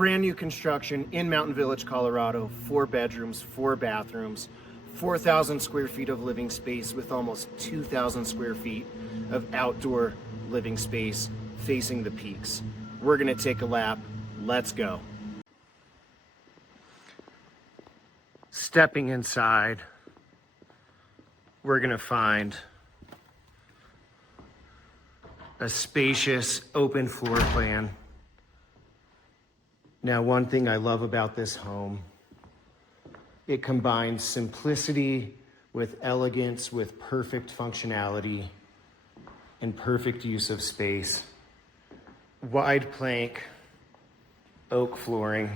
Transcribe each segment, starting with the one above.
Brand new construction in Mountain Village, Colorado. 4 bedrooms, 4 bathrooms, 4,000 square feet of living space with almost 2,000 square feet of outdoor living space facing the peaks. We're gonna take a lap. Let's go. Stepping inside, we're gonna find a spacious open floor plan. Now, one thing I love about this home, it combines simplicity with elegance, with perfect functionality and perfect use of space. Wide plank, oak flooring,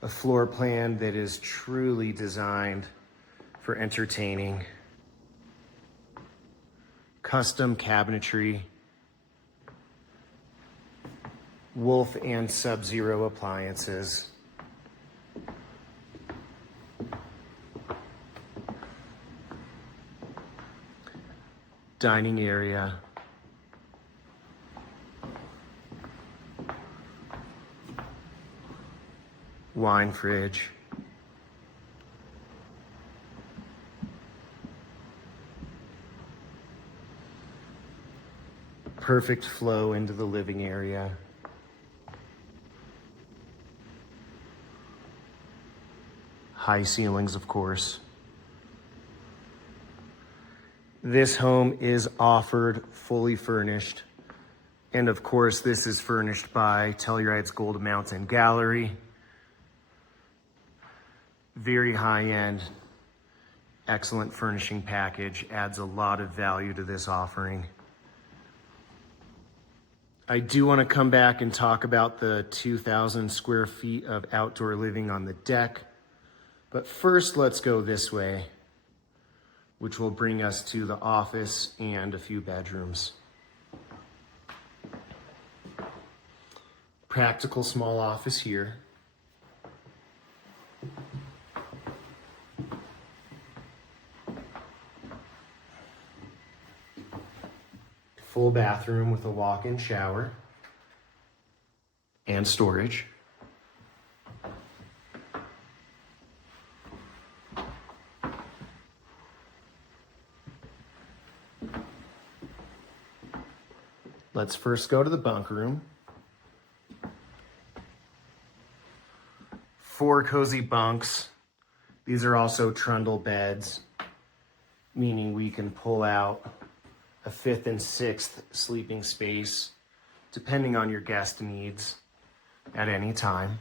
a floor plan that is truly designed for entertaining. Custom cabinetry, Wolf and Sub-Zero appliances. Dining area. Wine fridge. Perfect flow into the living area. High ceilings, of course. This home is offered fully furnished. And of course, this is furnished by Telluride's Gold Mountain Gallery. Very high-end, excellent furnishing package, adds a lot of value to this offering. I do want to come back and talk about the 2,000 square feet of outdoor living on the deck. But first, let's go this way, which will bring us to the office and a few bedrooms. Practical small office here. Full bathroom with a walk-in shower and storage. Let's first go to the bunk room. 4 cozy bunks. These are also trundle beds, meaning we can pull out a 5th and 6th sleeping space, depending on your guest needs at any time.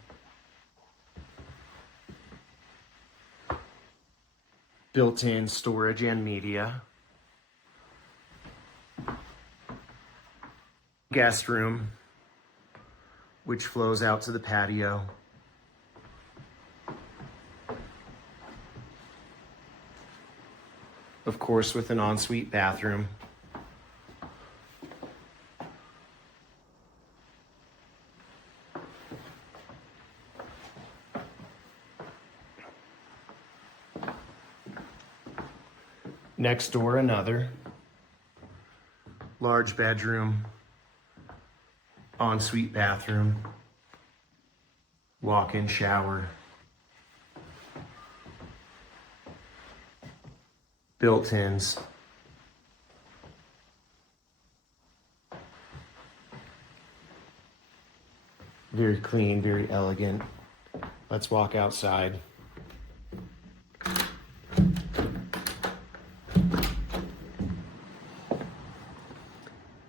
Built-in storage and media. Guest room, which flows out to the patio. Of course, with an ensuite bathroom. Next door, another large bedroom, ensuite bathroom, walk-in shower, built-ins, very clean, very elegant. Let's walk outside.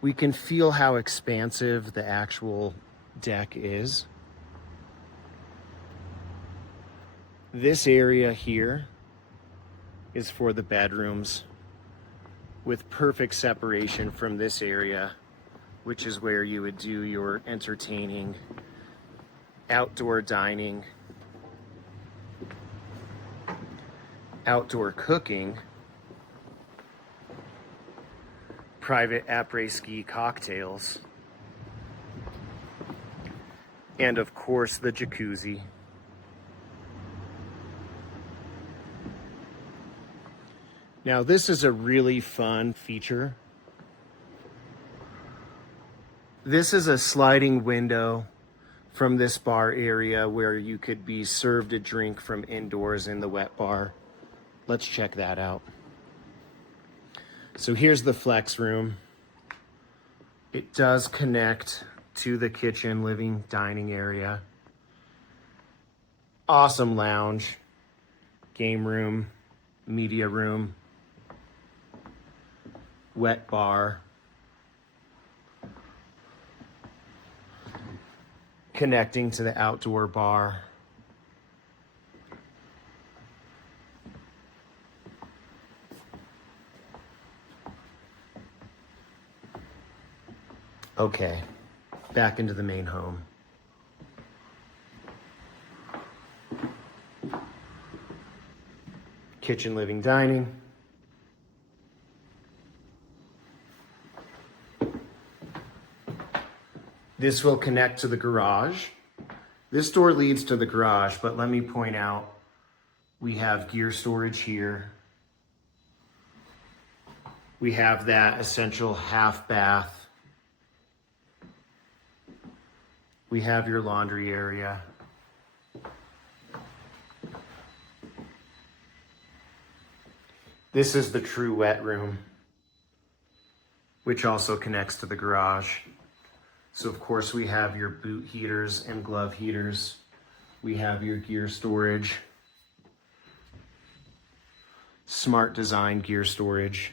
We can feel how expansive the actual deck is. This area here is for the bedrooms with perfect separation from this area, which is where you would do your entertaining, outdoor dining, outdoor cooking, private après-ski cocktails, and of course the jacuzzi. Now this is a really fun feature. This is a sliding window from this bar area where you could be served a drink from indoors in the wet bar. Let's check that out. So here's the flex room. It does connect to the kitchen, living, dining area. Awesome lounge, game room, media room, wet bar. Connecting to the outdoor bar. Okay, back into the main home. Kitchen, living, dining. This will connect to the garage. This door leads to the garage, but let me point out, we have gear storage here. We have that essential half bath. We have your laundry area. This is the true wet room, which also connects to the garage. So of course we have your boot heaters and glove heaters. We have your gear storage. Smart design gear storage.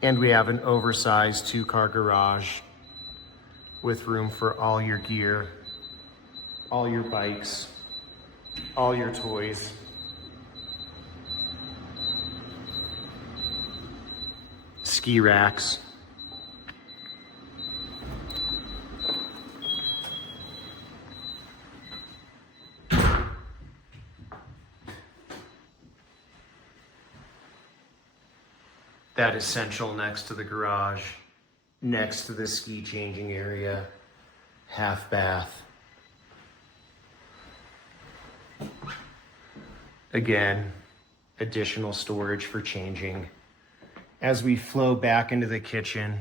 And we have an oversized 2-car garage with room for all your gear, all your bikes, all your toys. Ski racks. That essential next to the garage, next to the ski changing area, half bath. Again, additional storage for changing. As we flow back into the kitchen,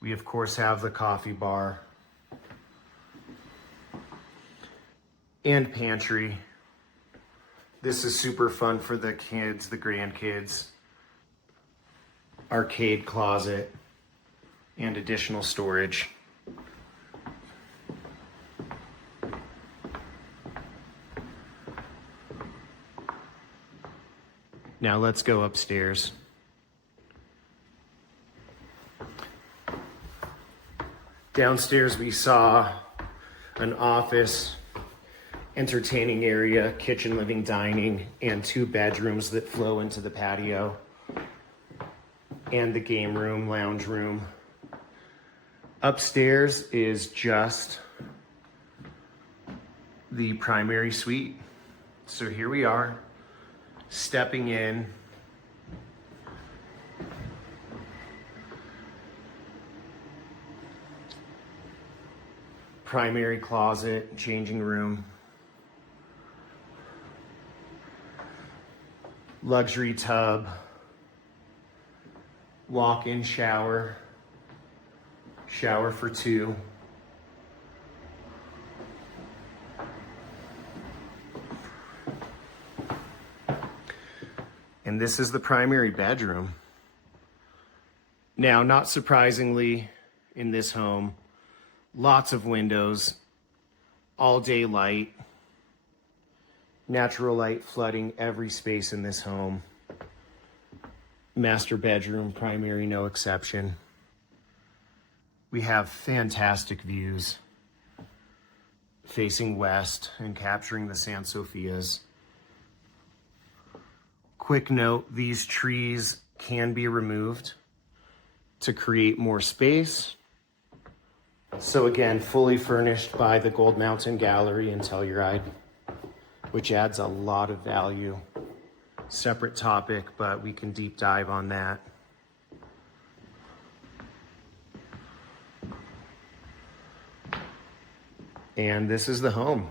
we of course have the coffee bar and pantry. This is super fun for the kids, the grandkids. Arcade closet and additional storage. Now let's go upstairs. Downstairs we saw an office, entertaining area, kitchen, living, dining, and 2 bedrooms that flow into the patio. And the game room, lounge room. Upstairs is just the primary suite. So here we are, stepping in. Primary closet, changing room. Luxury tub. Walk-in shower, shower for 2. And this is the primary bedroom. Now, not surprisingly, in this home, lots of windows, all day light, natural light flooding every space in this home. Master bedroom, primary, no exception. We have fantastic views facing west and capturing the San Sofias. Quick note, these trees can be removed to create more space. So again, fully furnished by the Gold Mountain Gallery in Telluride, which adds a lot of value. Separate topic, but we can deep dive on that. And this is the home.